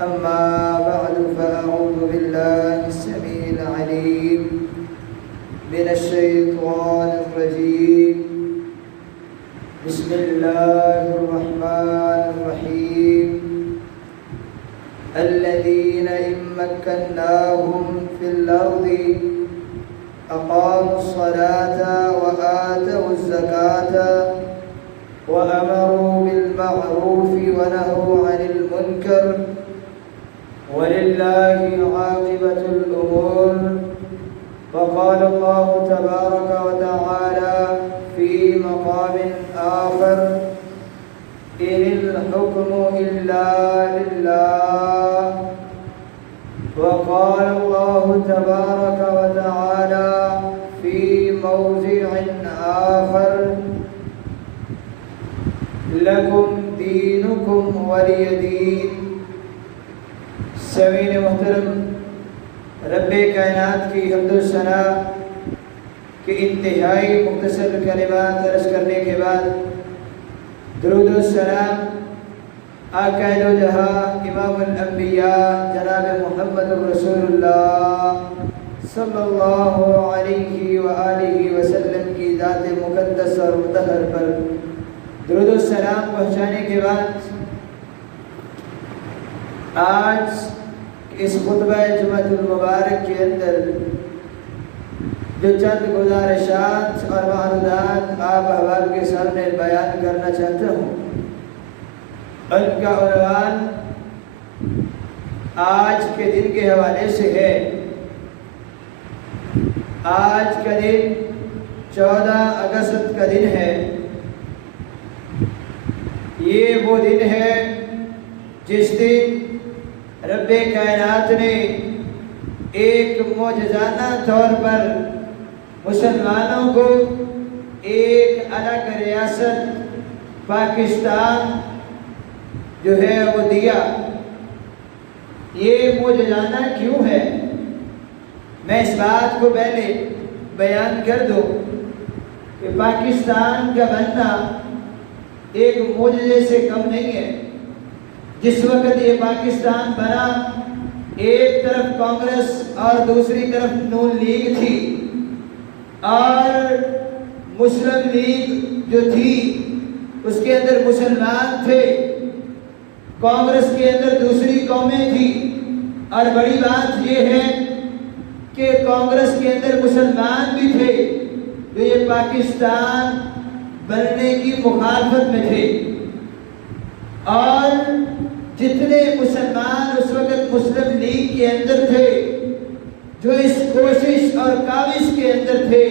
أما بعد فأعوذ بالله السميع العليم من الشيطان الرجيم. بسم الله الرحمن الرحيم. الذين إن مكناهم في الأرض أقاموا الصلاة وآتوا الزكاة وأمروا بالمعروف ونهوا عن المنكر ولله عاقبة الأمور. وقال الله تبارك وتعالى في مقام آخر: إن الحكم إلا لله. وقال الله تبارك وتعالى في موضع آخر: لکم دینکم ولی دین. سامعین محترم، رب کائنات کی حمد و ثنا کے انتہائی مختصر کلمات عرض کرنے کے بعد درود و سلام آقا دو جہاں امام الانبیاء جناب محمد رسول اللہ صلی اللہ علیہ وآلہ وسلم کی ذات مقدس اور مطہر پر درود و سلام پہنچانے کے بعد آج اس خطبہ جمعۃ المبارک کے اندر جو چند گزارشات اور معروضات آپ احباب کے سامنے بیان کرنا چاہتا ہوں، ان کا عنوان آج کے دن کے حوالے سے ہے۔ آج کا دن 14 اگست کا دن ہے۔ یہ وہ دن ہے جس دن رب کائنات نے ایک معجزانہ طور پر مسلمانوں کو ایک الگ ریاست پاکستان جو ہے وہ دیا۔ یہ معجزانہ کیوں ہے؟ میں اس بات کو پہلے بیان کر دوں کہ پاکستان کا بننا ایک معجزے سے کم نہیں ہے۔ جس وقت یہ پاکستان بنا، ایک طرف کانگریس اور دوسری طرف نون لیگ تھی، اور مسلم لیگ جو تھی اس کے اندر مسلمان تھے، کانگریس کے اندر دوسری قومیں تھیں، اور بڑی بات یہ ہے کہ کانگریس کے اندر مسلمان بھی تھے جو یہ پاکستان بننے کی مخالفت میں تھے، اور جتنے مسلمان اس وقت مسلم لیگ کے اندر تھے جو اس کوشش اور کاوش کے اندر تھے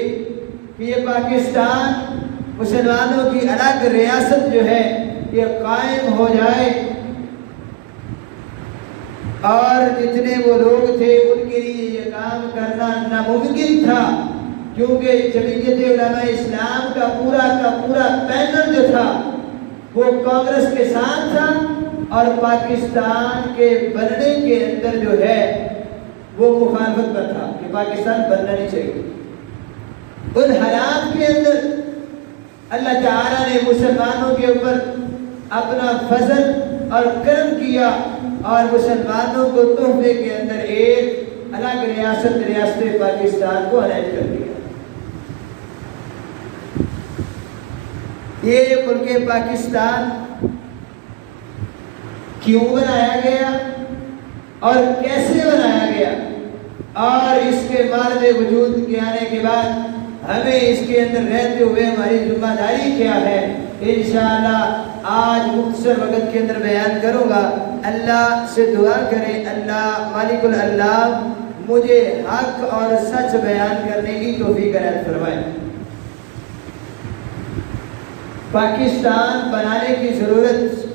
کہ یہ پاکستان مسلمانوں کی الگ ریاست جو ہے یہ قائم ہو جائے، اور جتنے وہ لوگ تھے ان کے لیے یہ کام کرنا ناممکن تھا، کیونکہ جمعیت علماء اسلام کا پورا پینل جو تھا وہ کانگریس کے ساتھ تھا، اور پاکستان کے بننے کے اندر جو ہے وہ مخالفت پر تھا کہ پاکستان بننا نہیں چاہیے۔ ان حالات کے اندر اللہ تعالیٰ نے مسلمانوں کے اوپر اپنا فضل اور کرم کیا، اور مسلمانوں کو تحفے کے اندر ایک الگ ریاست پاکستان کو عنایت کر دیا۔ یہ ملک پاکستان کیوں بنایا گیا اور کیسے بنایا گیا، اور اس کے بعد وجود کے آنے کے بعد ہمیں اس کے اندر رہتے ہوئے ہماری ذمہ داری کیا ہے، انشاءاللہ آج مختصر وقت کے اندر بیان کروں گا۔ اللہ سے دعا کریں اللہ مالک اللہ مجھے حق اور سچ بیان کرنے کی توفیق عنایت فرمائے۔ پاکستان بنانے کی ضرورت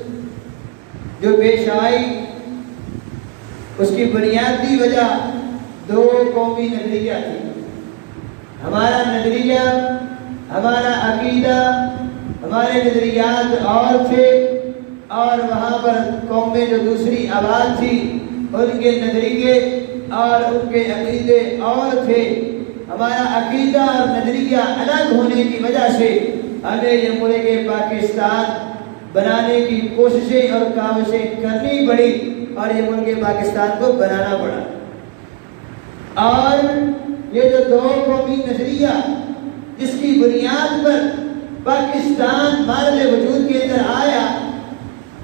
جو پیش آئی، اس کی بنیادی وجہ دو قومی نظریہ تھی۔ ہمارا نظریہ، ہمارا عقیدہ، ہمارے نظریات اور تھے، اور وہاں پر قومیں جو دوسری آباد تھی ان کے نظریے اور ان کے عقیدے اور تھے۔ ہمارا عقیدہ اور نظریہ الگ ہونے کی وجہ سے ہمیں یہ ملک پاکستان بنانے کی کوششیں اور کاوشیں کرنی پڑی، اور یہ ملک پاکستان کو بنانا پڑا۔ اور یہ جو دو قومی نظریہ جس کی بنیاد پر پاکستان ہمارے وجود کے اندر آیا،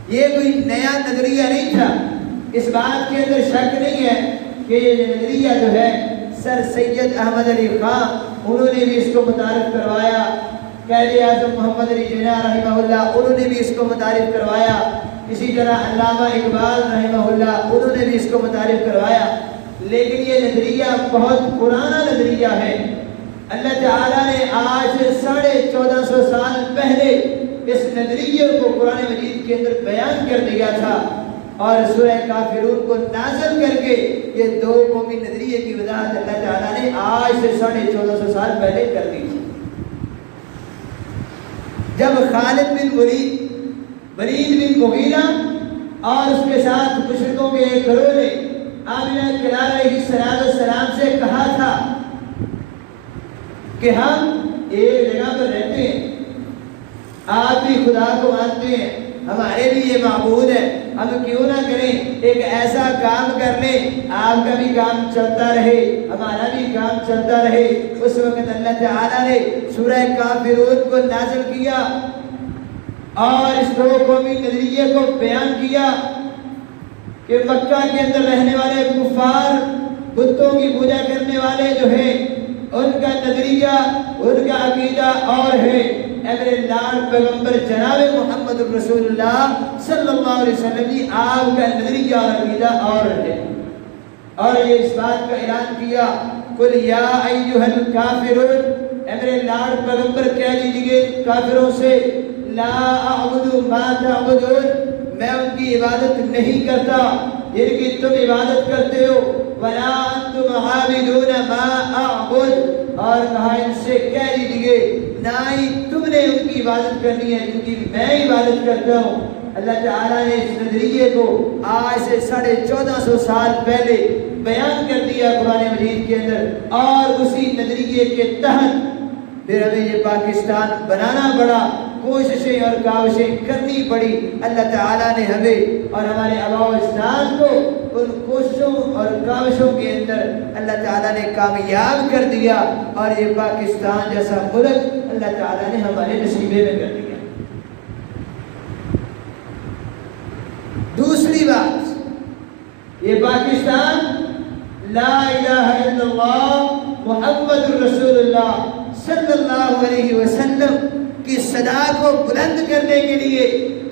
یہ کوئی نیا نظریہ نہیں تھا۔ اس بات کے اندر شک نہیں ہے کہ یہ نظریہ جو ہے سر سید احمد علی خان انہوں نے بھی اس کو متعارف کروایا، قائد اعظم محمد علی جناح رحمہ اللہ انہوں نے بھی اس کو متعارف کروایا، اسی طرح علامہ اقبال رحمہ اللہ انہوں نے بھی اس کو متعارف کروایا۔ لیکن یہ نظریہ بہت پرانا نظریہ ہے۔ اللہ تعالیٰ نے آج 1450 سال پہلے اس نظریے کو قرآن مجید کے اندر بیان کر دیا تھا، اور سورہ کافرون کو نازل کر کے یہ دو قومی نظریے کی وضاحت اللہ تعالیٰ نے آج سے 1450 سال پہلے کر دی تھی۔ جب خالد بن ولید بن مغیرہ اور اس کے ساتھ مشرکوں کے ایک گروہ نے آمنہ کلالہ علیہ السلام سے کہا تھا کہ ہم ایک جگہ پر رہتے ہیں، آپ بھی خدا کو مانتے ہیں، ہمارے بھی یہ معبود ہے، ہم کیوں نہ کریں ایک ایسا کام کر لیں آپ کا بھی کام چلتا رہے ہمارا بھی کام چلتا رہے۔ اس وقت اللہ تعالیٰ نے سورہ کافرون کو نازل کیا اور اس دو قومی نظریے کو بیان کیا کہ مکہ کے اندر رہنے والے کفار بتوں کی پوجا کرنے والے جو ہیں ان کا نظریہ ان کا عقیدہ اور ہے، میرے لاڈ پیغمبر جناب محمد رسول اللہ صلی اللہ علیہ وسلم جی آپ کا نظریہ اور عقیدہ اور ہے۔ اور یہ اس بات کا اعلان کیا قل یا ایھا الکافرون، میرے لاڈ پیغمبر کہہ دیجئے کافروں سے لا اعبد ما تعبدون، میں ان کی عبادت نہیں کرتا جن کی تم عبادت کرتے ہو، ولا انتم عابدون ما اعبد، اور کہا ان سے کہہ دیجئے نہ ہی تم نے ان کی عبادت کرنی ہے جن کی میں عبادت کرتا ہوں۔ اللہ تعالیٰ نے اس نظریے کو آج سے 1450 سال پہلے بیان کر دیا قرآن مجید کے اندر، اور اسی نظریے کے تحت پھر ہمیں یہ پاکستان بنانا پڑا، کوششیں اور کاوشیں کرنی پڑی۔ اللہ تعالیٰ نے ہمیں اور ہمارے آباء و اجداد کو ان کوششوں اور کاوشوں کے اندر اللہ تعالیٰ نے کامیاب کر دیا، اور یہ پاکستان جیسا ملک اللہ تعالیٰ نے ہمارے نصیبے میں کر دیا۔ دوسری بات، یہ پاکستان لا الہ الا اللہ محمد رسول اللہ صلی اللہ علیہ وسلم کی صدا کو بلند کرنے کے لیے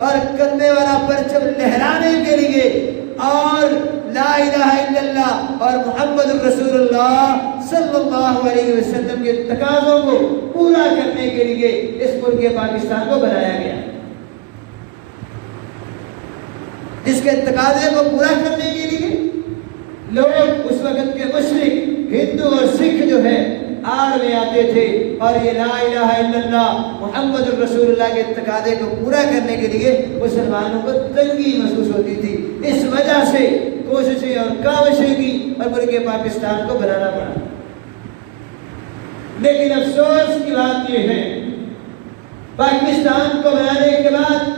اور کلمے والا پرچم لہرانے کے لیے اور لا الہ الا اللہ اور محمد رسول اللہ صلی اللہ علیہ وسلم کے تقاضوں کو پورا کرنے کے لیے اس ملک پاکستان کو بنایا گیا، جس کے تقاضے کو پورا کرنے کے لیے لوگ اس وقت کے مشرک ہندو اور سکھ جو ہے آڑ میں آتے تھے، اور یہ لا الہ الا اللہ محمد رسول اللہ کے تقاضے کو پورا کرنے کے لیے مسلمانوں کو تنگی محسوس ہوتی تھی۔ اس وجہ سے کوششیں اور کاوشیں کی اور ملک پاکستان کو بنانا پڑا۔ لیکن افسوس کی بات یہ ہے پاکستان کو بنانے کے بعد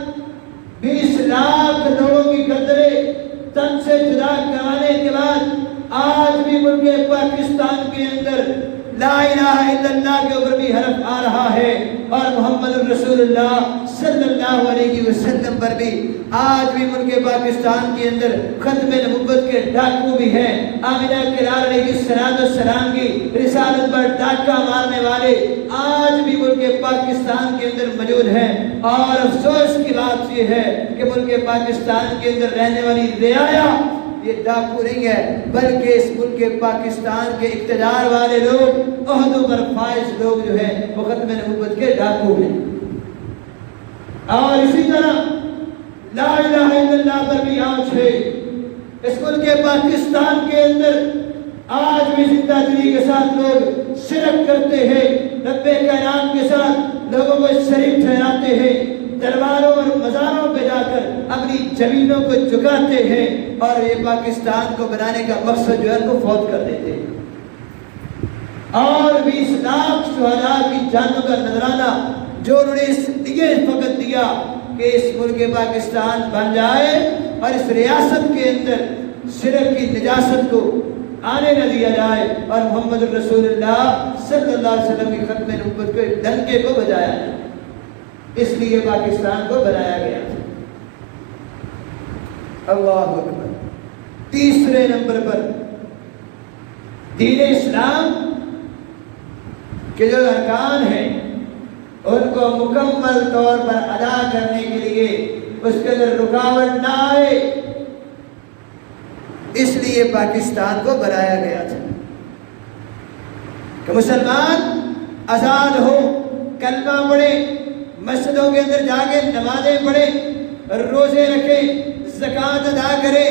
20 لاکھ لوگوں کی گردنیں تن سے جدا کروانے کے بعد آج بھی ملک پاکستان کے اندر لا الہ الا اللہ کے اوپر بھی حرف آ رہا ہے، اور محمد رسول اللہ صلی اللہ علیہ وسلم پر بھی آج بھی ملک پاکستان کے اندر ختم نبوت کے ڈاکو بھی ہیں۔ آمنہ کلالہ علیہ السلام کی رسالت پر ڈاکہ مارنے والے آج بھی ملک پاکستان کے اندر موجود ہیں، اور افسوس کی بات یہ ہے کہ ملک پاکستان کے اندر رہنے والی رعایا یہ ڈاکو نہیں ہے، بلکہ اس ملک پاکستان کے اقتدار والے لوگ عہدوں پر فائز لوگ جو ہیں وہ ختم نبوت کے ڈاکو ہیں۔ اور اسی طرح لا الہ الا اللہ پر بھی آنچ ہے۔ اس ملک پاکستان کے اندر آج بھی زندہ دلی کے ساتھ لوگ شرک کرتے ہیں، رب کائنات کے ساتھ لوگوں کو شریک ٹھہراتے ہیں، درباروں اور مزاروں پہ جا کر اپنی زمینوں کو جھکاتے ہیں، اور یہ پاکستان کو بنانے کا مقصد جو ہے کو فوت کر دیتے ہیں، اور 20 لاکھ شہداء کی جانوں کا نذرانہ جو انہوں نے اس لیے فقط دیا کہ اس ملک پاکستان بن جائے اور اس ریاست کے اندر شرک کی نجاست کو آنے نہ دیا جائے اور محمد رسول اللہ صلی اللہ علیہ وسلم کی ختم نبوت کے ڈنکے کو بجایا جائے۔ اس لیے پاکستان کو بنایا گیا تھا۔ اللہ اکبر۔ تیسرے نمبر پر دین اسلام کے جو ارکان ہیں ان کو مکمل طور پر ادا کرنے کے لیے اس کے اندر رکاوٹ نہ آئے، اس لیے پاکستان کو بنایا گیا تھا کہ مسلمان آزاد ہو، کلمہ پڑھے، مسجدوں کے اندر جا کے نمازیں پڑھے، روزے رکھے، زکوٰۃ ادا کرے،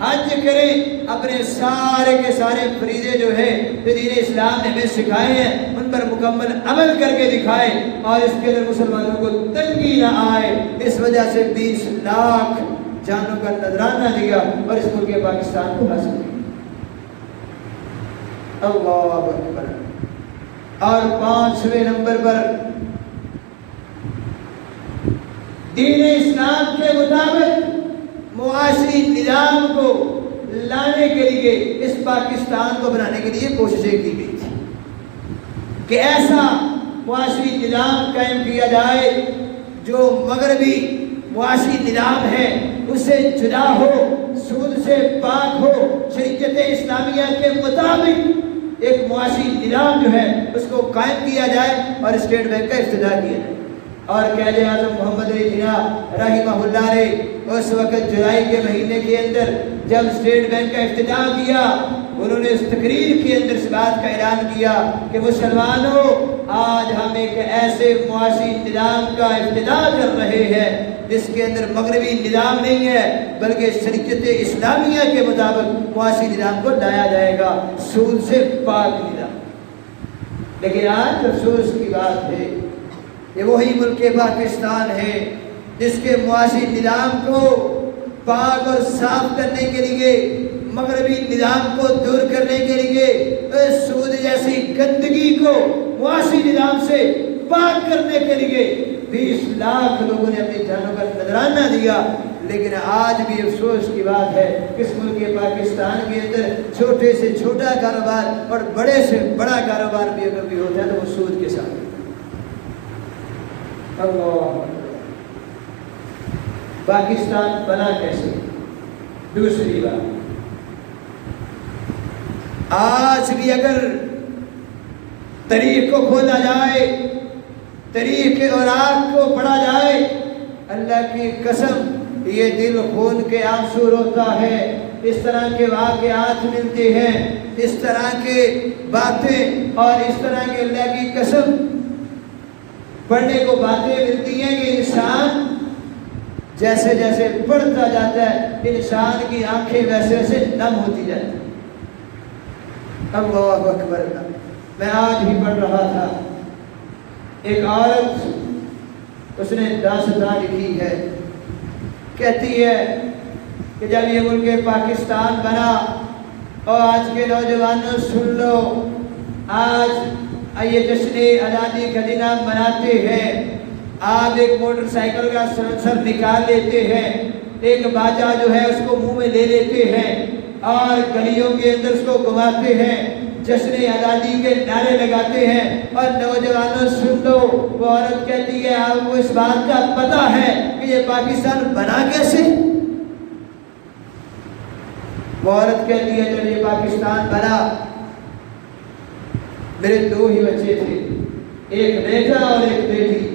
حج کرے، اپنے سارے کے سارے فریضے جو ہے جو دین اسلام نے ہمیں سکھائے ہیں ان پر مکمل عمل کر کے دکھائے، اور اس کے اندر مسلمانوں کو تنگی نہ آئے۔ اس وجہ سے 20 لاکھ جانوں کا نذرانہ دیا اور اس ملک پاکستان کو حاصل کیا۔ اللہ اکبر۔ اور 5ویں نمبر پر دین اسلام کے مطابق معاشی نظام کو لانے کے لیے اس پاکستان کو بنانے کے لیے کوششیں کی گئی تھی کہ ایسا معاشی نظام قائم کیا جائے جو مغربی معاشی نظام ہے اس سے جدا ہو، سود سے پاک ہو، شریعت اسلامیہ کے مطابق ایک معاشی نظام جو ہے اس کو قائم کیا جائے اور اسٹیٹ بینک کا افتتاح کیا جائے۔ اور قائد اعظم محمد علی جناح رحمہ اللہ نے اس وقت جولائی کے مہینے کے اندر جب اسٹیٹ بینک کا افتتاح کیا، انہوں نے اس تقریر کے اندر اس بات کا اعلان کیا کہ مسلمانوں، آج ہم ایک ایسے معاشی نظام کا افتتاح کر رہے ہیں جس کے اندر مغربی نظام نہیں ہے بلکہ شریعت اسلامیہ کے مطابق معاشی نظام کو لایا جائے گا، سود سے پاک نظام۔ لیکن آج افسوس کی بات ہے یہ وہی ملک پاکستان ہے جس کے معاشی نظام کو پاک اور صاف کرنے کے لیے، مغربی نظام کو دور کرنے کے لیے، سود جیسی گندگی کو معاشی نظام سے پاک کرنے کے لیے 20 لاکھ لوگوں نے اپنی جانوں کا نذرانہ دیا۔ لیکن آج بھی افسوس کی بات ہے کہ اس ملک پاکستان کے اندر چھوٹے سے چھوٹا کاروبار اور بڑے سے بڑا کاروبار بھی اگر بھی ہوتا ہے تو وہ سود کے ساتھ۔ اللہ، پاکستان بنا کیسے؟ دوسری بات، آج بھی اگر تاریخ کو کھولا جائے، تاریخ اور آگ کو پڑھا جائے، اللہ کی قسم یہ دل خون کے آنسو روتا ہے۔ اس طرح کے واقعات ملتے ہیں، اس طرح کے باتیں اور اس طرح کے اللہ کی قسم پڑھنے کو باتیں ملتی ہیں کہ انسان جیسے جیسے پڑھتا جاتا ہے انسان کی آنکھیں ویسے ویسے نم ہوتی جاتی ہیں۔ اللہ اکبر۔ میں آج ہی پڑھ رہا تھا، ایک عورت اس نے داستان لکھی ہے، کہتی ہے کہ جب یہ ملک پاکستان بنا، اور آج کے نوجوانوں سن لو، آج یہ جشن آزادی کا دن آپ مناتے ہیں، آپ ایک موٹر سائیکل کا سلنسر نکال لیتے ہیں، ایک باجا جو ہے اس کو منہ میں لے لیتے ہیں اور گلیوں کے اندر اس کو گھماتے ہیں، جشن آزادی کے نعرے لگاتے ہیں۔ اور نوجوانوں سن لو، وہ عورت کہتی ہے آپ کو اس بات کا پتہ ہے کہ یہ پاکستان بنا کیسے؟ وہ عورت کہتی ہے جب یہ پاکستان بنا میرے 2 ہی بچے تھے، ایک بیٹا اور ایک بیٹی۔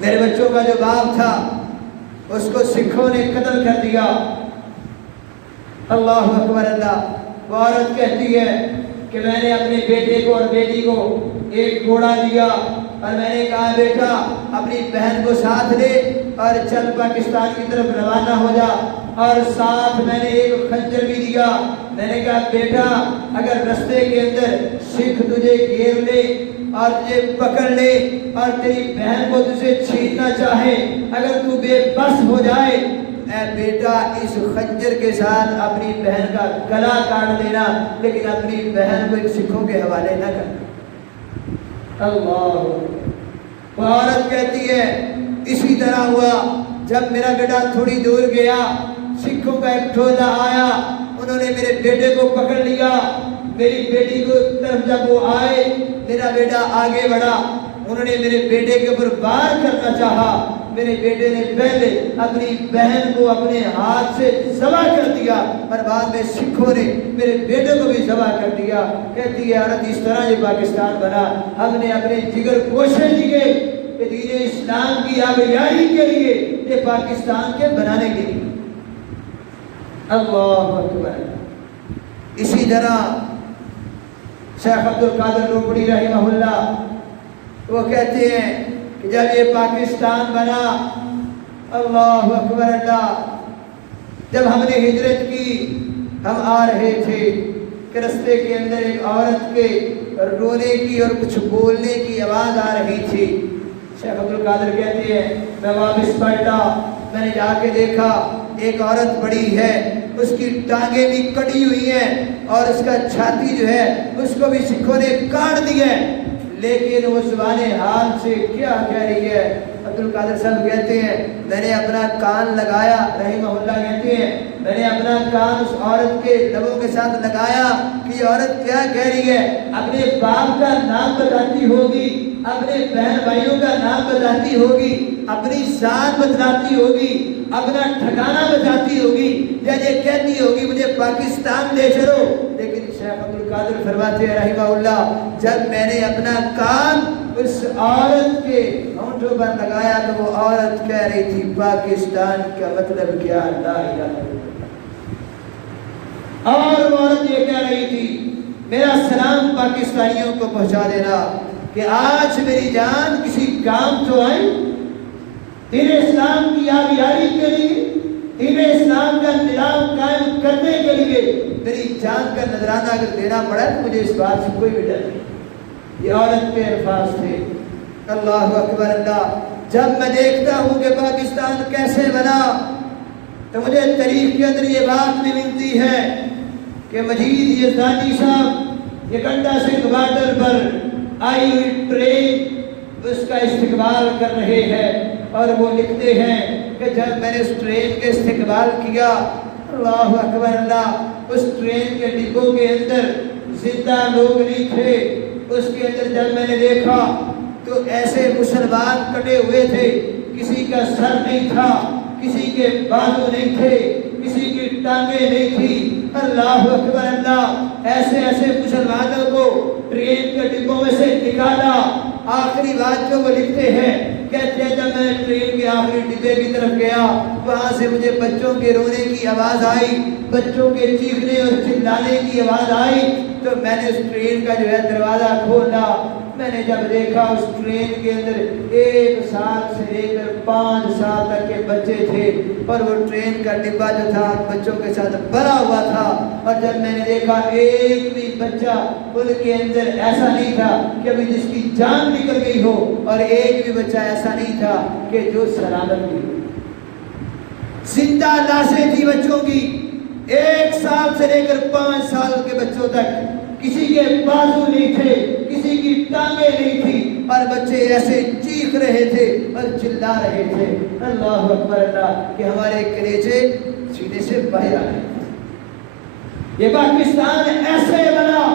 میرے بچوں کا جو باپ تھا اس کو سکھوں نے قتل کر دیا۔ اللہ اکبر اللہ۔ وہ عورت کہتی ہے کہ میں نے اپنے بیٹے کو اور بیٹی کو ایک گھوڑا دیا اور میں نے کہا بیٹا اپنی بہن کو ساتھ لے اور چل پاکستان کی طرف روانہ ہو جا، اور ساتھ میں نے ایک خنجر بھی دیا۔ میں نے کہا بیٹا اگر رستے کے اندر سکھ تجھے گھیر لے اور تجھے پکڑ لے اور تیری بہن کو تجھے چھیننا چاہے، اگر تو بے بس ہو جائے، اے بیٹا اس خنجر کے ساتھ اپنی بہن کا گلا کاٹ دینا، لیکن اپنی بہن کو سکھوں کے حوالے نہ کرنا۔ اللہ، وہ عورت کہتی ہے اسی طرح ہوا جب میرا بیٹا تھوڑی دور گیا سکھوں کا ایک ٹولہ آیا, انہوں نے میرے بیٹے کو پکڑ لیا. میری بیٹی کو طرف جب وہ آئے میرا بیٹا آگے بڑھا, انہوں نے میرے بیٹے کے اوپر وار کرنا چاہا. میرے بیٹے نے پہلے اپنی بہن کو اپنے ہاتھ سے ذبح کر دیا اور بعد میں سکھوں نے میرے بیٹے کو بھی ذبح کر دیا. کہتی ہے عورت اس طرح یہ پاکستان بنا. ہم نے اپنے جگر گوشے دیے کہ دین اسلام کی آبیاری کے لیے, یہ پاکستان کے بنانے کے لیے. اللہ اکبر. اسی طرح شیخ عبد القادر روپڑی رحمہ اللہ وہ کہتے ہیں کہ جب یہ پاکستان بنا, اللہ اکبر اللہ, جب ہم نے ہجرت کی ہم آ رہے تھے کہ رستے کے اندر ایک عورت کے رونے کی اور کچھ بولنے کی آواز آ رہی تھی. شیخ عبد القادر کہتے ہیں میں واپس پلٹا, میں نے جا کے دیکھا ایک عورت بڑی ہے, اس کی ٹانگیں بھی کٹی ہوئی ہیں اور اس کا چھاتی جو ہے اس کو بھی سکھوں نے کاٹ دیا ہے, لیکن وہ زبان حال سے کیا کہہ رہی ہے. عبد القادر صاحب کہتے ہیں میں نے اپنا کان لگایا, رحمہ اللہ کہتے ہیں میں نے اپنا کان اس عورت کے لبوں کے ساتھ لگایا کہ یہ عورت کیا کہہ رہی ہے. اپنے باپ کا نام بتاتی ہوگی, اپنے بہن بھائیوں کا نام بتاتی ہوگی, اپنی ذات بتلاتی ہوگی, اپنا ٹھکانہ بتاتی ہوگی, یا یہ کہتی ہوگی مجھے پاکستان لے چلو. لیکن شیخ عبد القادر فرماتے ہیں رحمہ اللہ جب میں نے اپنا کان اس عورت کے ہونٹوں پر لگایا تو وہ عورت کہہ رہی تھی پاکستان کا مطلب کیا, لا الہ الا اللہ. اور وہ عورت یہ کہہ رہی تھی میرا سلام پاکستانیوں کو پہنچا دینا کہ آج میری جان کسی کام تو آئی. دین اسلام کی آبیاری کے لیے, دین اسلام کا نظام قائم کرنے کے لیے میری جان کا نذرانہ اگر دینا پڑا تو مجھے اس بات سے کوئی بھی ڈر نہیں. یہ عورت کے الفاظ تھے. اللہ اکبر اللہ. جب میں دیکھتا ہوں کہ پاکستان کیسے بنا تو مجھے تاریخ کے اندر یہ بات بھی ملتی ہے کہ مجید یزدانی صاحب یہ گنڈا سنگھ بارڈر پر آئی ہوئی ٹرین اس کا استقبال کر رہے ہیں, اور وہ لکھتے ہیں کہ جب میں نے اس ٹرین کے استقبال کیا, اللہ اکبر اللہ, اس ٹرین کے ڈبوں کے اندر زندہ لوگ نہیں تھے. اس کے اندر جب میں نے دیکھا تو ایسے مسلمان کٹے ہوئے تھے, کسی کا سر نہیں تھا, کسی کے بازو نہیں تھے, کسی کی ٹانگیں نہیں تھی. اللہ اکبر اللہ. ایسے ایسے مسلمانوں کو ٹرین کے ڈبوں میں سے نکالا. آخری بات جو وہ لکھتے ہیں کہتے ہیں جب میں ٹرین کے آخری ڈبے کی طرف گیا وہاں سے مجھے بچوں کے رونے کی آواز آئی, بچوں کے چیخنے اور چلانے کی آواز آئی. تو میں نے اس ٹرین کا جو ہے دروازہ کھولا. میں نے جب دیکھا اس ٹرین کے اندر 1 سال سے لے کر 5 سال تک کے بچے تھے, اور وہ ٹرین کا ڈبہ جو تھا بچوں کے ساتھ بھرا ہوا تھا. اور جب میں نے دیکھا ایک بھی بچہ ان کے اندر ایسا نہیں تھا کہ ابھی جس کی جان نکل گئی ہو, اور ایک بھی بچہ ایسا نہیں تھا کہ جو سلامت بھی ہو. زندہ لاشیں تھی بچوں کی, 1 سال سے لے کر 5 سال کے بچوں تک. کسی کے بازو نہیں تھے, کسی کی ٹانگیں نہیں تھی, اور بچے ایسے چیخ رہے تھے اور چلا رہے تھے. اللہ اکبر اللہ کہ ہمارے کلیجے سینے سے باہر آ گئے. یہ پاکستان ایسے بنا,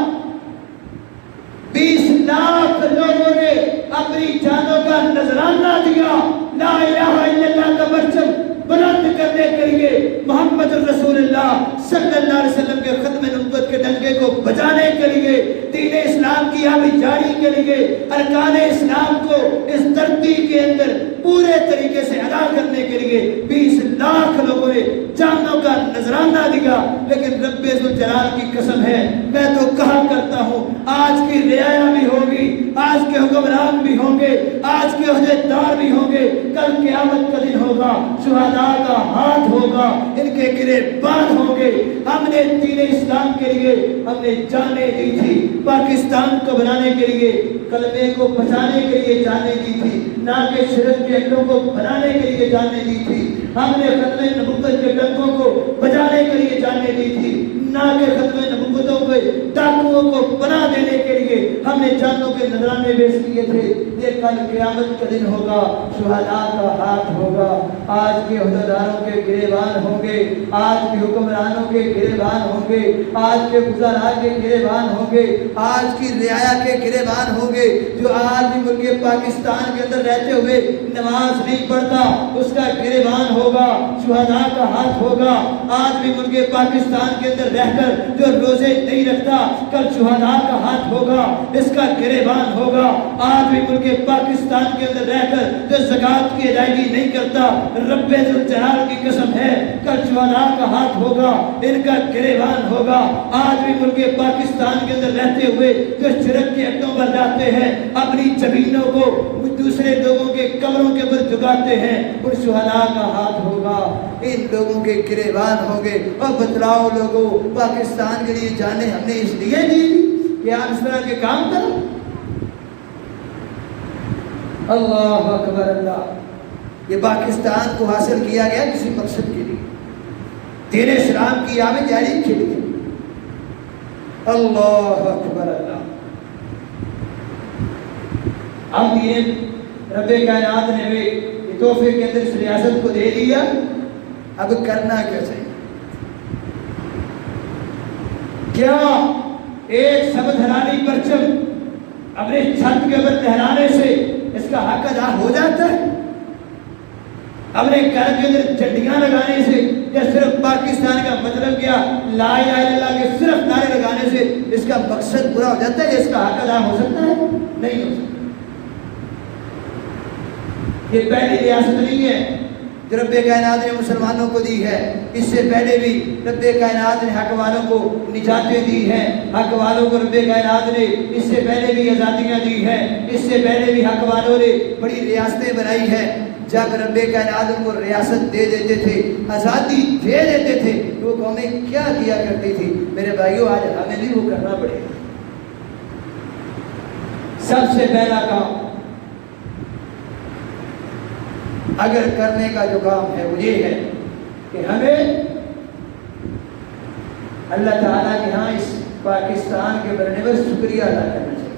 20 لاکھ لوگوں نے اپنی جانوں کا نذرانہ دیا لا الہ الا اللہ کا پرچم بلند کرنے کے لیے, محمد رسول اللہ صلی اللہ علیہ وسلم کے ختم نبوت کے ڈنکے کو بجانے کے لیے, دین اسلام کی آبیاری کے لیے, ارکان اسلام کو اس دھرتی کے اندر پورے طریقے سے ادا کرنے کے لیے 20 لاکھ لوگوں نے جانوں کا نذرانہ دیا. لیکن رب ذوالجلال کی قسم ہے میں تو کہا کرتا ہوں آج کی رعایا بھی ہوگی, آج کے حکمران بھی ہوں گے, آج کے عہدیدار بھی ہوں گے, کل قیامت کا دن ہوگا, شہداء کا ہاتھ ہوگا, ان کے گریبان ہوں گے. ہم نے دین اسلام کے لیے ہم نے جانیں دی تھی, پاکستان کو بنانے کے لیے, کلمے کو بچانے کے لیے جانیں دی تھی, نہ کہ شرک کے اڈوں کو بنانے کے لیے جانیں دی تھی. ہم نے ختم نبوت کے ڈنکوں کو بجانے کے لیے جانیں دی تھی, نہ کہ ختم نبوتوں کے ڈاکوؤں کو بنا دینے کے لیے ہم نے جانوں کے نذرانے پیش کیے تھے. یہ کل قیامت کا دن ہوگا, شہداء کا ہاتھ ہوگا. آج کے عہدیداروں کے گریبان ہوں گے، آج کے حکمرانوں کے گریبان ہوں گے، آج کے وزراء کے گریبان ہوں گے، آج کی رعایا کے گریبان ہوں گے۔ جو آج بھی ملک پاکستان کے اندر رہتے ہوئے نماز نہیں پڑھتا اس کا گریبان ہوگا، شہداء کا ہاتھ ہوگا۔ آج بھی ملک پاکستان کے اندر رہ کر جو روزے نہیں رکھتا کل شہداء کا ہاتھ ہوگا، اس کا گریبان ہوگا۔ آج بھی ملک پاکستان کے اندر رہ کر جو زکوٰۃ کی ادائیگی نہیں کرتا، رب ذوالجلال کی قسم ہے کل شہداء کا ہاتھ ہوگا، ان کا گریبان ہوگا۔ آج بھی ملک پاکستان کے اندر رہتے ہوئے جو شرک کے اڈوں پر جاتے ہیں، اپنی زمینوں کو دوسرے لوگوں کے قبروں کے اوپر جھکاتے ہیں، ان شہداء کا ہاتھ ہوگا، ان لوگوں کے گریبان ہوں گے۔ اور بتلاؤ لوگوں، پاکستان کے لیے جانیں ہم نے اس لیے دی کہ آپ اس طرح کے کام کرو؟ اللہ اکبر اللہ۔ یہ پاکستان کو حاصل کیا گیا کسی مقصد کے لیے، دین اسلام کی آمد جاری کے لیے۔ اللہ اکبر اللہ۔ اب دین رب کائنات نے بھی یہ تحفے کے اندر اس ریاست کو دے دیا، اب کرنا کیا چاہیے؟ کیا ایک سبز ہلالی پرچم اپنے چھت کے اوپر لہرانے سے اس کا حق ادا ہو جاتا ہے؟ اپنے گھر کے اندر جھنڈیاں لگانے سے یا صرف پاکستان کا مطلب کیا لا الہ الا اللہ کے صرف نعرے لگانے سے اس کا مقصد پورا ہو جاتا ہے؟ اس کا حق ادا ہو سکتا ہے؟ نہیں ہو سکتا۔ یہ پہلی ریاست نہیں ہے جو رب کائنات نے مسلمانوں کو دی ہے، اس سے پہلے بھی رب کائنات نے حق والوں کو نجاتیں دی ہیں، حق والوں کو رب کائنات نے اس سے پہلے بھی آزادیاں دی ہیں، اس سے پہلے بھی حق والوں نے بڑی ریاستیں بنائی ہیں۔ جب رب کائنات ان کو ریاست دے دیتے تھے، آزادی دے دیتے تھے، تو وہ قومیں کیا کیا کرتی تھی؟ میرے بھائیوں، آج ہمیں بھی وہ کرنا پڑے گا۔ سب سے پہلا کام اگر کرنے کا جو کام ہے وہ یہ ہے کہ ہمیں اللہ تعالیٰ کے ہاں اس پاکستان کے بننے پر شکریہ ادا کرنا چاہیے۔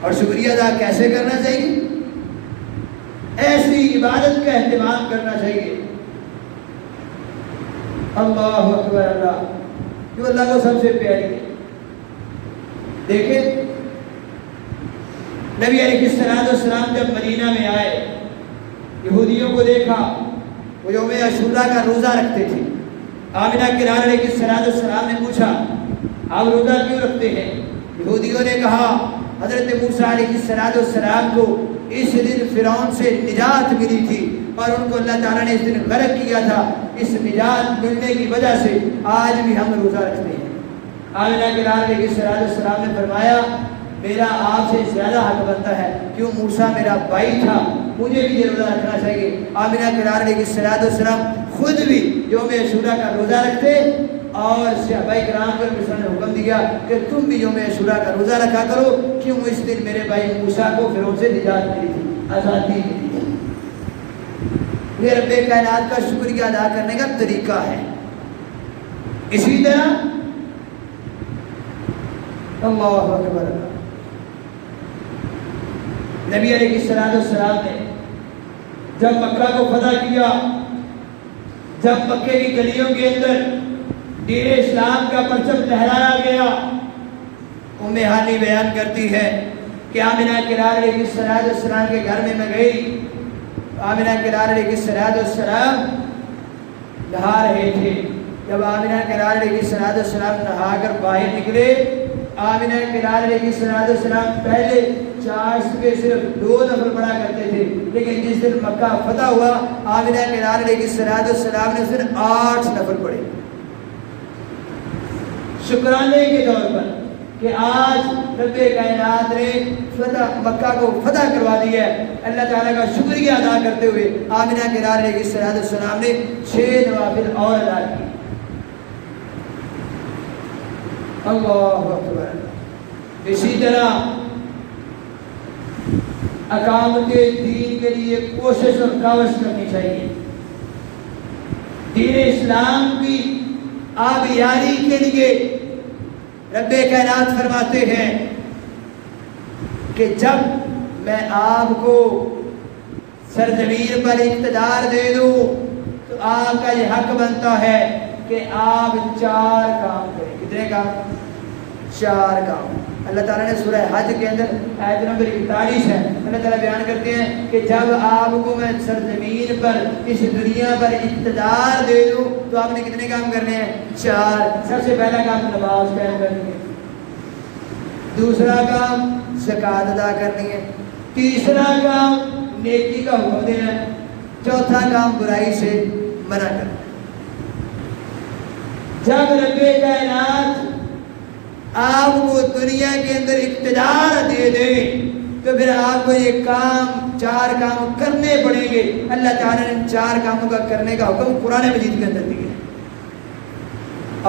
اور شکریہ ادا کیسے کرنا چاہیے؟ ایسی عبادت کا اہتمام کرنا چاہیے، اللہ اکبر اللہ، جو اللہ کو سب سے پیاری ہے۔ دیکھیں نبی علیہ السلام جب مدینہ میں آئے، یہودیوں کو دیکھا وہ یوم عاشوراء کا روزہ رکھتے تھے۔ آمنہ کرار علیہ السلام نے پوچھا آپ روزہ کیوں رکھتے ہیں؟ یہودیوں نے کہا حضرت موسیٰ علیہ السلام کو اس دن فرعون سے نجات ملی تھی اور ان کو اللہ تعالیٰ نے اس دن غرق کیا تھا، اس نجات ملنے کی وجہ سے آج بھی ہم روزہ رکھتے ہیں۔ آمنہ کرار علیہ السلام نے فرمایا میرا آپ سے زیادہ حق بنتا ہے، کیوں؟ موسیٰ میرا بھائی تھا، مجھے بھی یہ روزہ رکھنا چاہیے۔ آمنہ کرار علیہ السلام خود بھی یوم عاشوراء کا روزہ رکھتے اور صحابہ کرام کو نے حکم دیا کہ تم بھی یوم عاشوراء کا روزہ رکھا کرو، کیوں؟ اس دن میرے بھائی موسیٰ کو فرعون سے نجات ملی تھی، آزادی ملی تھی۔ یہ رب کائنات کا شکریہ ادا کرنے کا طریقہ ہے۔ اسی طرح اللہ اکبر، نبی علیہ السلام نے جب مکہ کو فتح کیا، جب مکے کی گلیوں کے اندر دین اسلام کا پرچم لہرایا گیا، ام ہانی بیان کرتی ہے کہ آمنہ کرار علیہ السلام کے گھر میں گئی۔ آمنہ کرار علیہ السلام نہا رہے تھے۔ جب آمنہ کرار علیہ السلام نہا کر باہر نکلے، آمنہ کرار علیہ السلام پہلے چاشت کے صرف 2 نفل پڑھا کرتے تھے، لیکن جس دن مکہ فتح ہوا آمنہ کرار علیہ السلام نے صرف 8 نفل پڑھے، شکرانے کے طور پر کہ آج رب کائنات نے مکہ کو فتح کروا دیا ہے۔ اللہ تعالیٰ کا شکریہ ادا کرتے ہوئے آمنہ کرار علیہ السلام نے 6 نوافل اور ادا کی۔ اللہ اکبر۔ اسی طرح اقامت دین کے لیے کوشش اور کاوش کرنی چاہیے۔ دین اسلام کی آبیاری کے لیے رب کائنات فرماتے ہیں کہ جب میں آپ کو سرزمین پر اقتدار دے دوں تو آپ کا یہ حق بنتا ہے کہ آپ 4 کام کریں. کتنے کام؟ 4 کام. اللہ تعالیٰ نے سورہ حج کے اندر آیت نمبر 41 ہے، اللہ تعالیٰ بیان کرتے ہیں کہ جب آپ کو میں سرزمین پر اس دنیا پر اقتدار دے دوں تو آپ نے کتنے کام کرنے ہیں؟ 4. سب سے پہلا کام نماز قائم کرنی ہے، دوسرا کام زکوٰۃ ادا کرنی ہے، تیسرا کام نیکی کا حکم دینا ہے، چوتھا کام برائی سے منع کرنا. جب رب کائنات آپ کو دنیا کے اندر اقتدار دے دے تو پھر آپ کو یہ کام 4 کام کرنے پڑیں گے. اللہ تعالیٰ نے 4 کاموں کا کرنے کا حکم قرآن مجید کے اندر دیا ہے،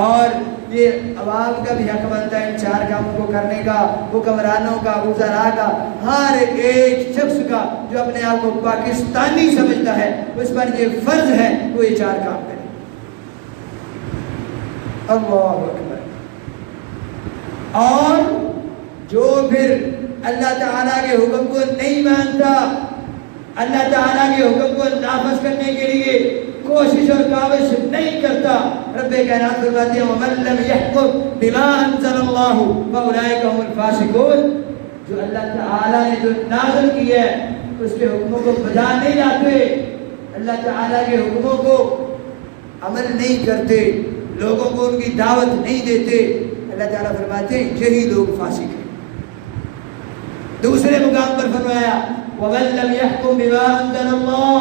اور یہ عوام کا بھی حق بنتا ہے ان 4 کاموں کو کرنے کا، حکمرانوں کا، وزراء کا، ہر ایک شخص کا جو اپنے آپ کو پاکستانی سمجھتا ہے اس پر یہ فرض ہے وہ یہ 4 کام کرے. اللہ اکبر. اور جو پھر اللہ تعالیٰ کے حکم کو نہیں مانتا، اللہ تعالیٰ کے حکم کو نافذ کرنے کے لیے کوشش اور کاوش نہیں کرتا، رب کائنات فرماتے ہیں وَمَن لَّمْ يَحْكُم بِمَا أَنزَلَ اللَّهُ فَأُولَٰئِكَ هُمُ الْفَاسِقُونَ. جو اللہ تعالیٰ نے جو نازل کیا ہے اس کے حکموں کو بجا نہیں لاتے، اللہ تعالیٰ کے حکموں کو عمل نہیں کرتے، لوگوں کو ان کی دعوت نہیں دیتے، اللہ تعالیٰ فرماتے ہیں یہی لوگ فاسق ہیں. دوسرے مقام پر فرمایا وَمَن لَّمْ يَحْكُم بِمَا أَنزَلَ اللَّهُ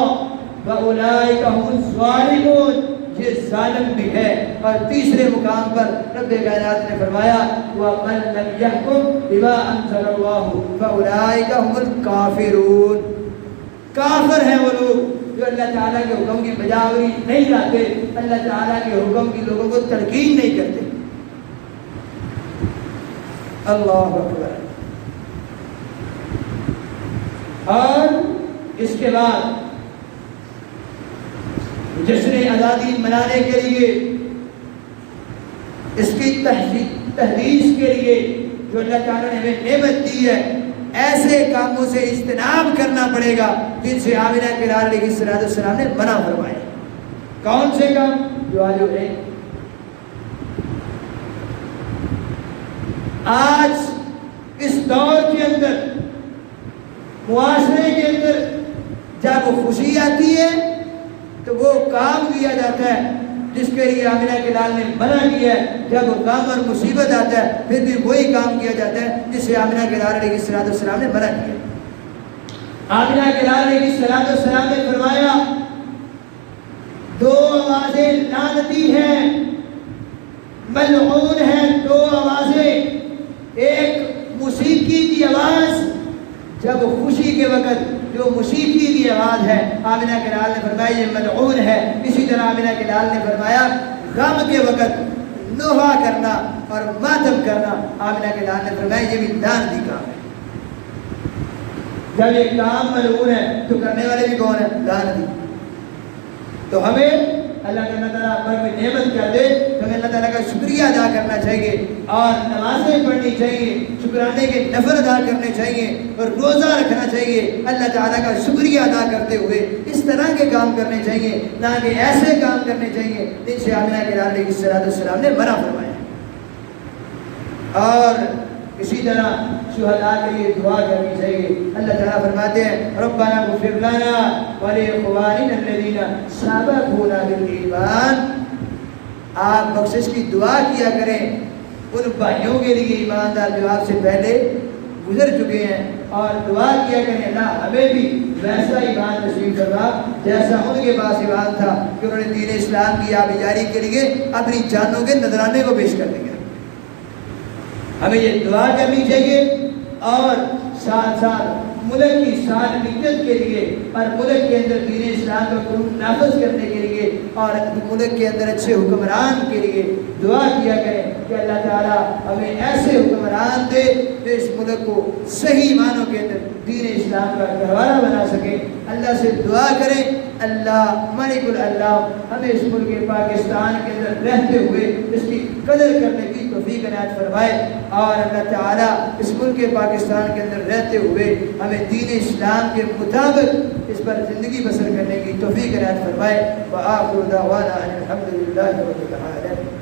فَأُولَٰئِكَ هُمُ الظَّالِمُونَ. یہ ظالم بھی ہے. اور تیسرے مقام پر رب کائنات نے فرمایا وَمَن لَّمْ يَحْكُم بِمَا أَنزَلَ اللَّهُ فَأُولَٰئِكَ هُمُ الْكَافِرُونَ. کافر ہیں وہ لوگ جو اللہ تعالیٰ کے حکم کی بجاوری نہیں لاتے، اللہ تعالیٰ کے حکم کی لوگوں کو تلقین نہیں کرتے. اللہ اکبر. اور اس کے بعد جشن آزادی منانے کے لیے، اس کی تحدیث کے لیے جو اللہ تعالیٰ نے ہمیں نعمت دی ہے، ایسے کاموں سے اجتناب کرنا پڑے گا جن سے آمنہ کرار علیہ السلام نے منع فرمایا. کون سے کام؟ جو آج ہو رہے ہیں. آج اس دور کے اندر معاشرے کے اندر جب خوشی آتی ہے تو وہ کام کیا جاتا ہے جس کے لیے آمنہ کے لال نے منع کیا ہے. جب غم اور مصیبت آتا ہے پھر بھی وہی کام کیا جاتا ہے جس سے آمنہ کے لال علیہ السلام نے منع کیا. آمنہ کے لال علیہ السلام نے فرمایا 2 آوازیں لعنتی ہیں، ملعون ہیں. 2 آوازیں، ایک موسیقی کی آواز جب خوشی کے وقت جو موسیقی کی آواز ہے، آمنہ کے لال نے فرمایا یہ ملعون ہے. اسی طرح آمنہ کے لال نے فرمایا غم کے وقت نوحہ کرنا اور ماتم کرنا، آمنہ کے لال نے فرمایا یہ بھی لعنتی کام ہے. جب یہ کام ملعون ہے تو کرنے والے بھی کون ہیں؟ لعنتی. تو ہمیں اللہ تعالیٰ پر میں نعمت کر دے تو ہمیں اللہ تعالیٰ کا شکریہ ادا کرنا چاہیے اور نمازیں پڑھنی چاہیے، شکرانے کے نفل ادا کرنے چاہیے اور روزہ رکھنا چاہیے. اللہ تعالیٰ کا شکریہ ادا کرتے ہوئے اس طرح کے کام کرنے چاہیے، نہ کہ ایسے کام کرنے چاہیے جن سے آمنہ کے لال علیہ السلام نے منع فرمایا. اور اسی طرح شہداء کے لیے دعا کرنی چاہیے. اللہ تعالیٰ فرماتے ہیں ربنا اغفر لنا ولاخواننا الذین سبقونا بالایمان. آپ بخشش کی دعا کیا کریں ان بھائیوں کے لیے ایماندار جو آپ سے پہلے گزر چکے ہیں، اور دعا کیا کریں اللہ ہمیں بھی ویسا ایمان نصیب کرنا جیسا ان کے پاس ایمان تھا کہ انہوں نے دین اسلام کی آبیاری کے لیے اپنی جانوں کے نذرانے کو پیش کر دیا. ہمیں یہ دعا کرنی چاہیے اور ساتھ ساتھ ملک کی سالمیت کے لیے اور ملک کے اندر دین اسلام کا قانون نافذ کرنے کے لیے اور ملک کے اندر اچھے حکمران کے لیے دعا کیا کریں کہ اللہ تعالیٰ ہمیں ایسے حکمران دے جو اس ملک کو صحیح معنوں کے اندر دین اسلام کا گہوارہ بنا سکے. اللہ سے دعا کریں اللہ مالک اللہ ہمیں اس ملک پاکستان کے اندر رہتے ہوئے اس کی قدر کرنے کی کی توفیق عنایت فرمائے، اور اللہ تعالیٰ اس ملک پاکستان کے اندر رہتے ہوئے ہمیں دین اسلام کے مطابق اس پر زندگی بسر کرنے کی توفیق عنایت فرمائے۔ وآخر دعوانا ان الحمد للہ رب العالمین۔